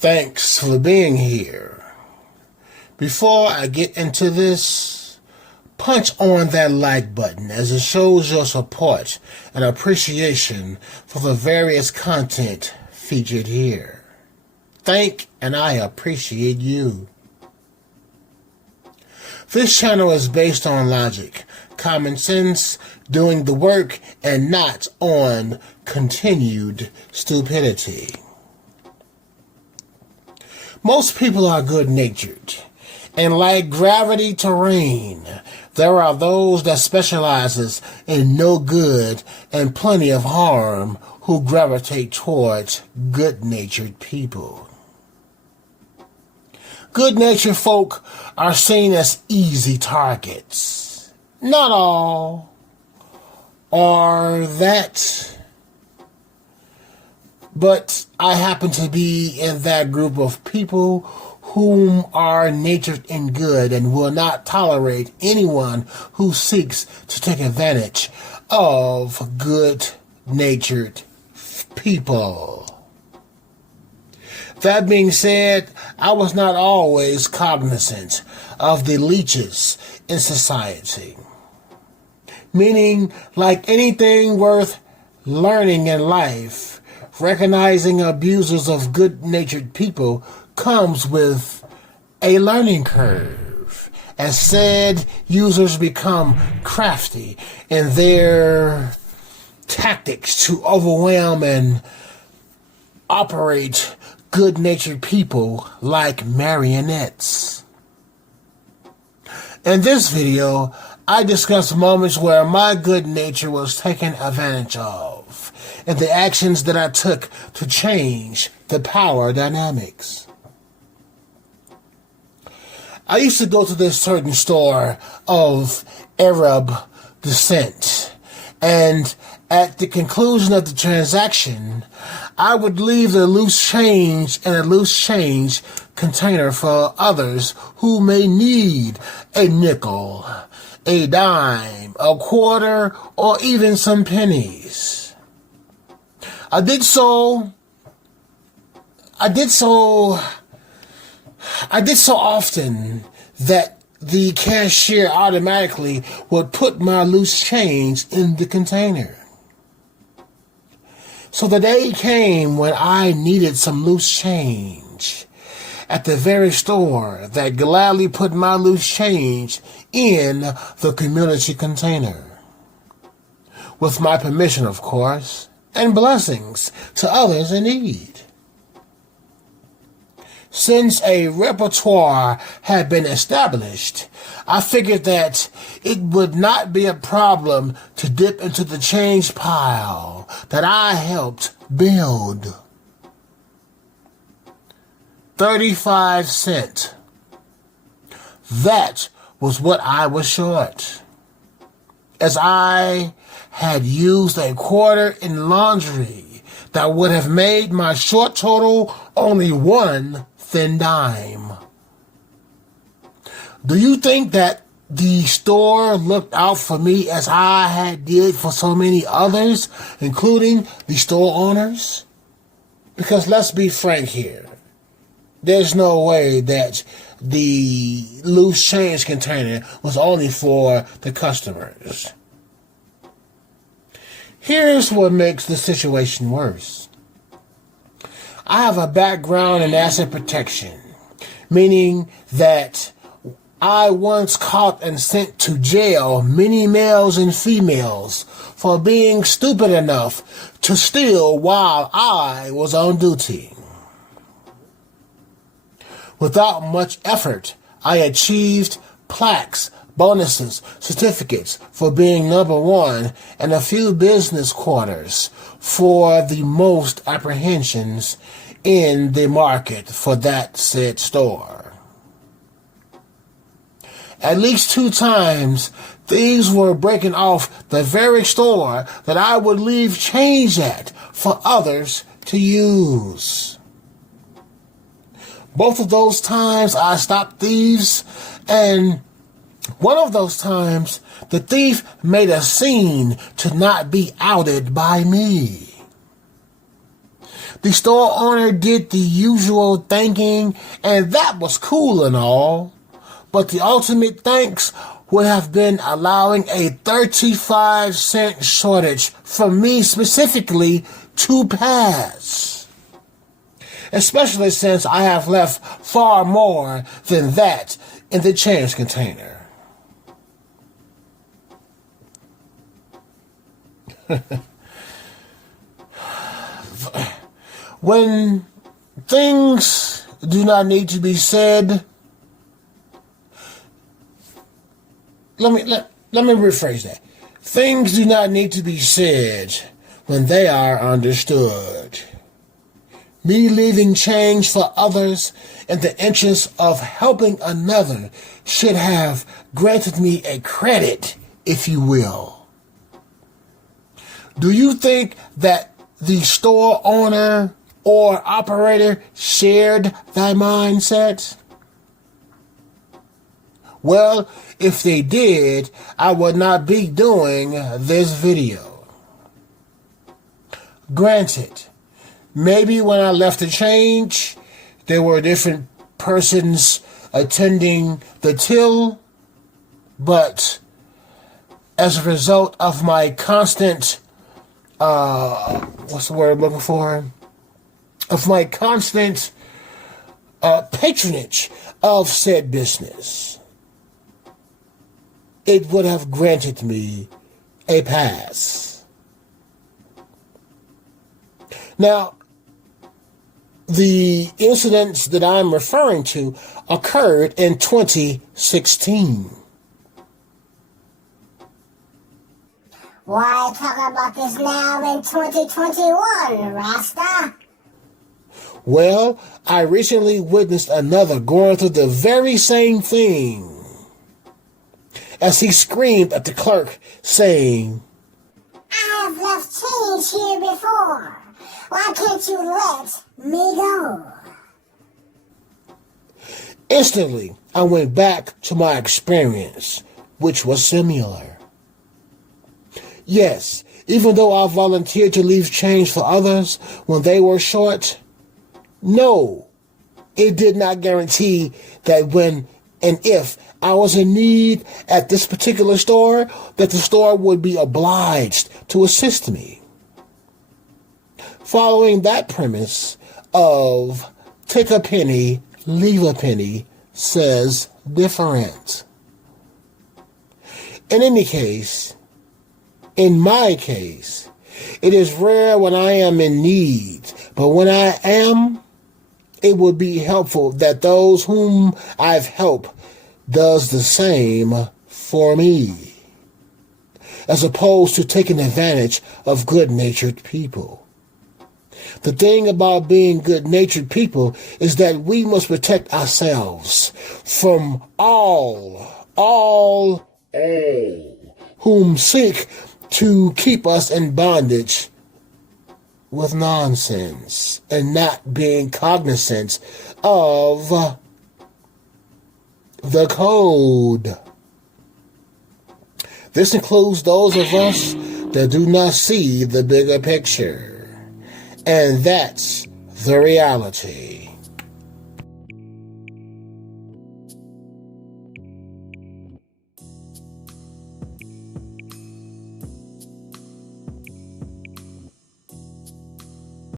Thanks for being here. Before I get into this, punch on that like button as it shows your support and appreciation for the various content featured here. Thank and I appreciate you. This channel is based on logic, common sense, doing the work, and not on continued stupidity. Most people are good-natured, and like gravity terrain, there are those that specializes in no good and plenty of harm who gravitate towards good-natured people. Good-natured folk are seen as easy targets. Not all are that, but I happen to be in that group of people whom are natured and good and will not tolerate anyone who seeks to take advantage of good-natured people. That being said, I was not always cognizant of the leeches in society. Meaning, like anything worth learning in life, recognizing abusers of good-natured people comes with a learning curve, as said users become crafty in their tactics to overwhelm and operate good-natured people like marionettes. In this video, I discuss moments where my good nature was taken advantage of, and the actions that I took to change the power dynamics. I used to go to this certain store of Arab descent, and at the conclusion of the transaction, I would leave the loose change in a loose change container for others who may need a nickel, a dime, a quarter, or even some pennies. I did so often that the cashier automatically would put my loose change in the container. So the day came when I needed some loose change at the very store that gladly put my loose change in the community container. With my permission, of course, and blessings to others in need. Since a repertoire had been established, I figured that it would not be a problem to dip into the change pile that I helped build. 35 cents. That was what I was short, as I had used a quarter in laundry that would have made my short total only one thin dime. Do you think that the store looked out for me as I had did for so many others, including the store owners? Because let's be frank here. There's no way that the loose change container was only for the customers. Here's what makes the situation worse. I have a background in asset protection, meaning that I once caught and sent to jail many males and females for being stupid enough to steal while I was on duty. Without much effort, I achieved plaques, bonuses, certificates for being number one, and a few business quarters for the most apprehensions in the market for that said store. At least 2 times, thieves were breaking off the very store that I would leave change at for others to use. Both of those times I stopped thieves, and one of those times the thief made a scene to not be outed by me. The store owner did the usual thanking, and that was cool and all. But the ultimate thanks would have been allowing a 35-cent shortage from me specifically to pass. Especially since I have left far more than that in the change container. When things do not need to be said, let me rephrase that. Things do not need to be said when they are understood. Me leaving change for others in the interest of helping another should have granted me a credit, if you will. Do you think that the store owner or operator shared that mindset? Well, if they did, I would not be doing this video. Granted, maybe when I left the change, there were different persons attending the till, but as a result of my constant, what's the word I'm looking for? Of my constant patronage of said business, it would have granted me a pass. Now, the incidents that I'm referring to occurred in 2016. Why talk about this now in 2021, Rasta? Well, I recently witnessed another going through the very same thing, as he screamed at the clerk, saying, I have left change here before. Why can't you let me go? Instantly, I went back to my experience, which was similar. Yes, even though I volunteered to leave change for others when they were short, no, it did not guarantee that when and if I was in need at this particular store, that the store would be obliged to assist me. Following that premise of take a penny, leave a penny, says different. In any case, in my case, it is rare when I am in need, but when I am, it would be helpful that those whom I've helped does the same for me, as opposed to taking advantage of good-natured people. The thing about being good-natured people is that we must protect ourselves from all whom seek to keep us in bondage with nonsense and not being cognizant of the code. This includes those of us that do not see the bigger picture. And that's the reality.